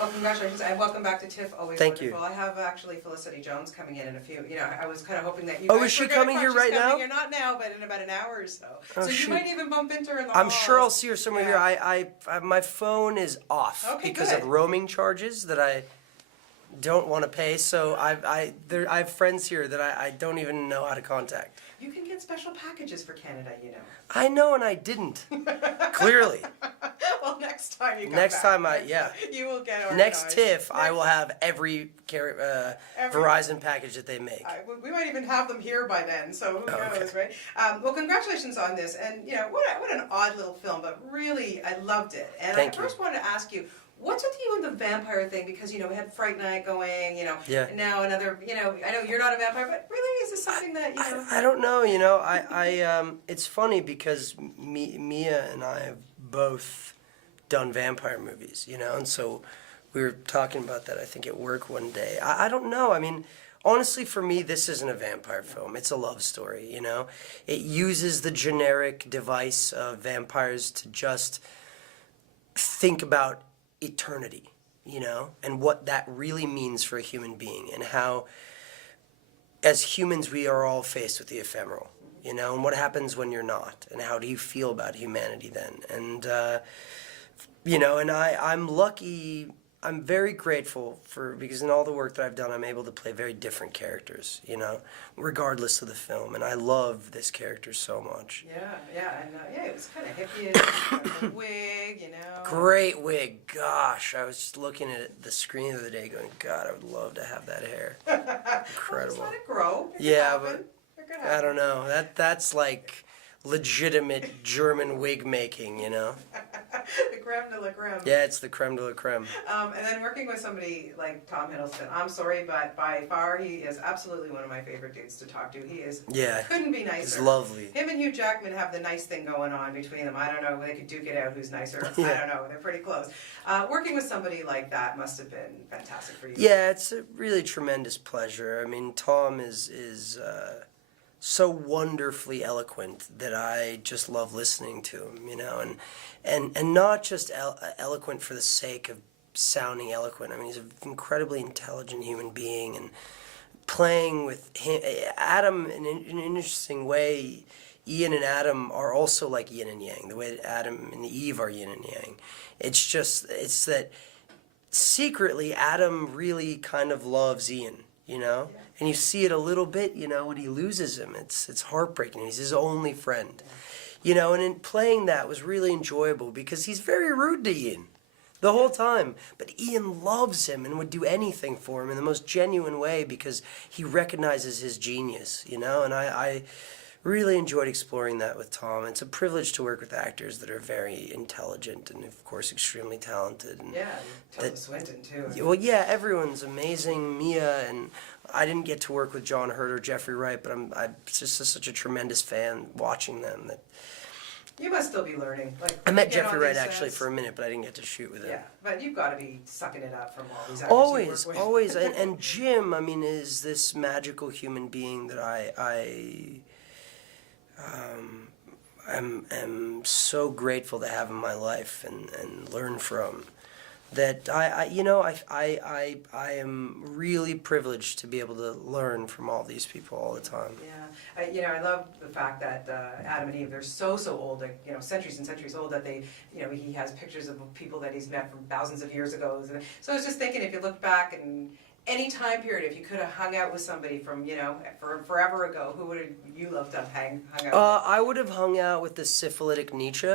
Well, congratulations, and welcome back to TIFF. Always Thank wonderful. you. I have actually Felicity Jones coming in a few. I was kind of hoping that you. Oh, guys is she were gonna coming come. here She's right coming now? Here, not now, but in about an hour or so. Oh, so you shoot. might even bump into her in the I'm halls. sure I'll see her somewhere Yeah. here. My phone is off Okay, because good. of roaming charges that I don't want to pay. So I have friends here that I don't even know how to contact. You can get special packages for Canada, you know. I know, and I didn't. Clearly. Well, next time you come Next back, time yeah. you will get organized. Next TIFF, I will have every Verizon package that they make. We might even have them here by then, so who knows, Okay. right? Well, congratulations on this, and what an odd little film, but really, I loved it. And Thank I you. first wanted to ask you, what's with you and the vampire thing? Because, we had Fright Night going, Yeah. and now another, I know you're not a vampire, but really, is this something that, I don't know, it's funny because Mia and I have both done vampire movies, and so we were talking about that, I think, at work one day. I don't know, honestly, for me, this isn't a vampire film. It's a love story, It uses the generic device of vampires to just think about eternity, and what that really means for a human being, and how, as humans, we are all faced with the ephemeral, and what happens when you're not, and how do you feel about humanity then, and, and I'm lucky. I'm very grateful because in all the work that I've done, I'm able to play very different characters, regardless of the film. And I love this character so much. Yeah, and it was kind of hippie, the wig, Great wig. Gosh, I was just looking at the screen the other day going, God, I would love to have that hair. Incredible. Well, just let it grow. Yeah, but I don't know. That's like legitimate German wig making, The creme de la creme. Yeah, it's the creme de la creme. And then working with somebody like Tom Hiddleston, I'm sorry, but by far he is absolutely one of my favorite dudes to talk to. He is, couldn't be nicer. He's lovely. Him and Hugh Jackman have the nice thing going on between them. I don't know, they could duke it out who's nicer. I don't know, they're pretty close. Working with somebody like that must have been fantastic for you. Yeah, it's a really tremendous pleasure. Tom is so wonderfully eloquent that I just love listening to him, and not just eloquent for the sake of sounding eloquent. He's an incredibly intelligent human being, and playing with him, Adam, in an interesting way, Ian and Adam are also like yin and yang, the way that Adam and Eve are yin and yang. It's that secretly Adam really kind of loves Ian, and you see it a little bit, when he loses him. It's heartbreaking. He's his only friend, and in playing that was really enjoyable because he's very rude to Ian the whole time. But Ian loves him and would do anything for him in the most genuine way because he recognizes his genius, and I really enjoyed exploring that with Tom. It's a privilege to work with actors that are very intelligent and, of course, extremely talented. And Tilda Swinton, too. Well, yeah, everyone's amazing. Mia, and I didn't get to work with John Hurt or Jeffrey Wright, but I'm just such a tremendous fan watching them. That you must still be learning. I met Jeffrey Wright actually for a minute, but I didn't get to shoot with him. Yeah, but you've got to be sucking it up from all these actors you work with. Always. And Jim, is this magical human being that I'm so grateful to have in my life and learn from. That I am really privileged to be able to learn from all these people all the time. Yeah, I love the fact that Adam and Eve, they're so old, centuries and centuries old, that they, he has pictures of people that he's met from thousands of years ago. So I was just thinking, if you look back and any time period, if you could have hung out with somebody from, forever ago, who would you love to have hung out with? I would have hung out with the syphilitic Nietzsche.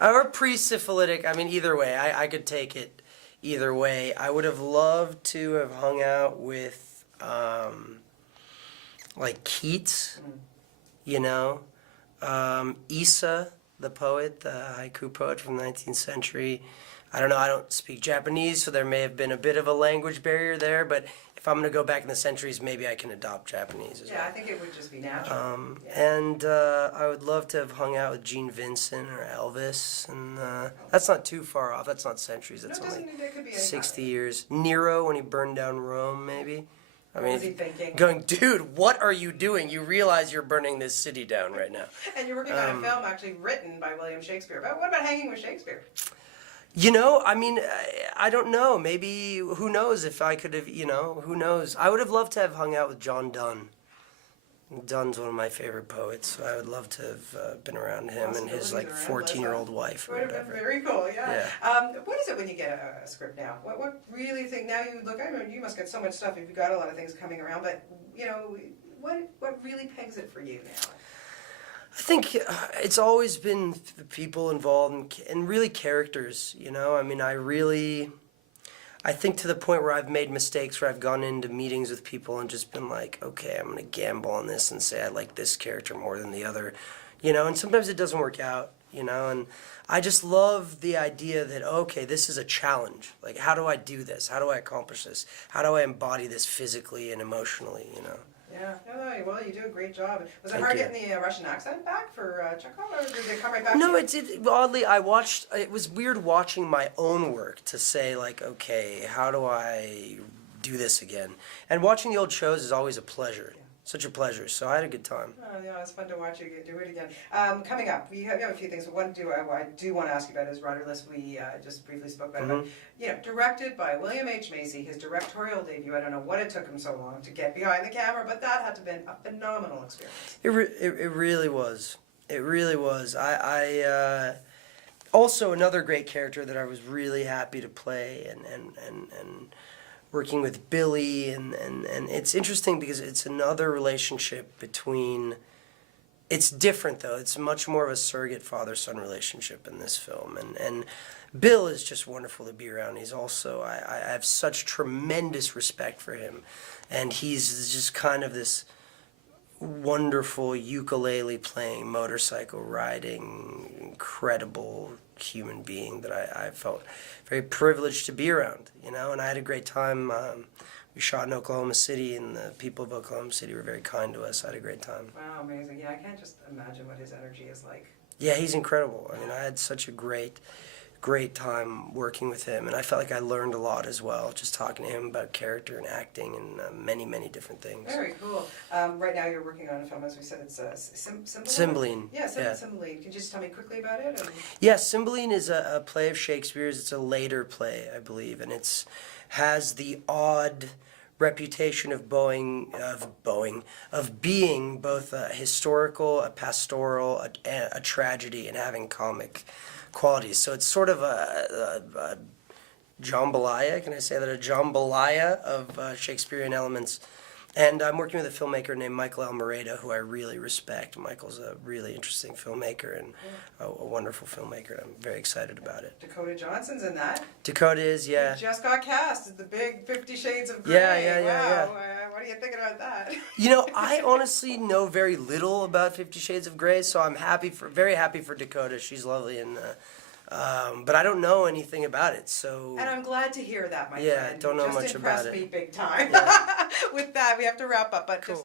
Or pre-syphilitic, either way. I could take it either way. I would have loved to have hung out with, like Keats, Issa, the poet, the haiku poet from the 19th century. I don't know, I don't speak Japanese, so there may have been a bit of a language barrier there, but if I'm going to go back in the centuries, maybe I can adopt Japanese as well. Yeah, I think it would just be natural. And I would love to have hung out with Gene Vincent or Elvis, and that's not too far off. That's not centuries. That's only 60 years. Nero, when he burned down Rome, maybe. What was he thinking? Going, dude, what are you doing? You realize you're burning this city down right now. And you're working on a film actually written by William Shakespeare. But what about hanging with Shakespeare? I mean, I don't know. Maybe, who knows if I could have, who knows. I would have loved to have hung out with John Donne. Donne's one of my favorite poets, so I would love to have been around him and his, like, 14-year-old wife or Would have been whatever. very cool, yeah. Yeah. What is it when you get a script now? What really think, now you look, I mean, you must get so much stuff, you've got a lot of things coming around, but, what really pegs it for you now? I think it's always been the people involved and really characters, I mean, I think to the point where I've made mistakes where I've gone into meetings with people and just been like, okay, I'm going to gamble on this and say I like this character more than the other, and sometimes it doesn't work out, and I just love the idea that, okay, this is a challenge. Like, how do I do this? How do I accomplish this? How do I embody this physically and emotionally, Yeah, well, you do a great job. Was it Thank hard you. getting the Russian accent back for Chekhov, or did they come right back No, to you? oddly, it was weird watching my own work to say, like, okay, how do I do this again? And watching the old shows is always a pleasure. Such a pleasure. So I had a good time. Oh, yeah, it's fun to watch you do it again. Coming up, we have a few things. One I do want to ask you about is Rudderless. We just briefly spoke about it. But, directed by William H. Macy, his directorial debut. I don't know what it took him so long to get behind the camera, but that had to have been a phenomenal experience. It really was. It really was. I also another great character that I was really happy to play and working with Billy, and it's interesting because it's another relationship between, it's different though, it's much more of a surrogate father-son relationship in this film, and Bill is just wonderful to be around. He's also, I have such tremendous respect for him, and he's just kind of this wonderful ukulele playing, motorcycle riding, incredible human being that I felt very privileged to be around, and I had a great time. We shot in Oklahoma City, and the people of Oklahoma City were very kind to us. I had a great time. Wow, amazing. Yeah, I can't just imagine what his energy is like. Yeah, he's incredible. I mean, I had such a great time working with him, and I felt like I learned a lot as well, just talking to him about character and acting and many, many different things. Very cool. Right now you're working on a film, as we said, it's Cymbeline? Cymbeline. Yeah, Cymbeline. Can you just tell me quickly about it? Yeah, Cymbeline is a play of Shakespeare's. It's a later play, I believe, and it's has the odd reputation of being both a historical, a pastoral, a tragedy, and having comic qualities. So it's sort of a jambalaya, can I say that? A jambalaya of Shakespearean elements. And I'm working with a filmmaker named Michael Almereyda, who I really respect. Michael's a really interesting filmmaker and a wonderful filmmaker, and I'm very excited about it. Dakota Johnson's in that. Dakota is, yeah. He just got cast as the big 50 Shades of Grey. Yeah. Wow. What are you thinking about that? I honestly know very little about 50 Shades of Grey, so I'm very happy for Dakota. She's lovely, and but I don't know anything about it, so. And I'm glad to hear that, my friend. Yeah, don't know much about it. Just impressed me big time. Yeah. With that, we have to wrap up, but cool.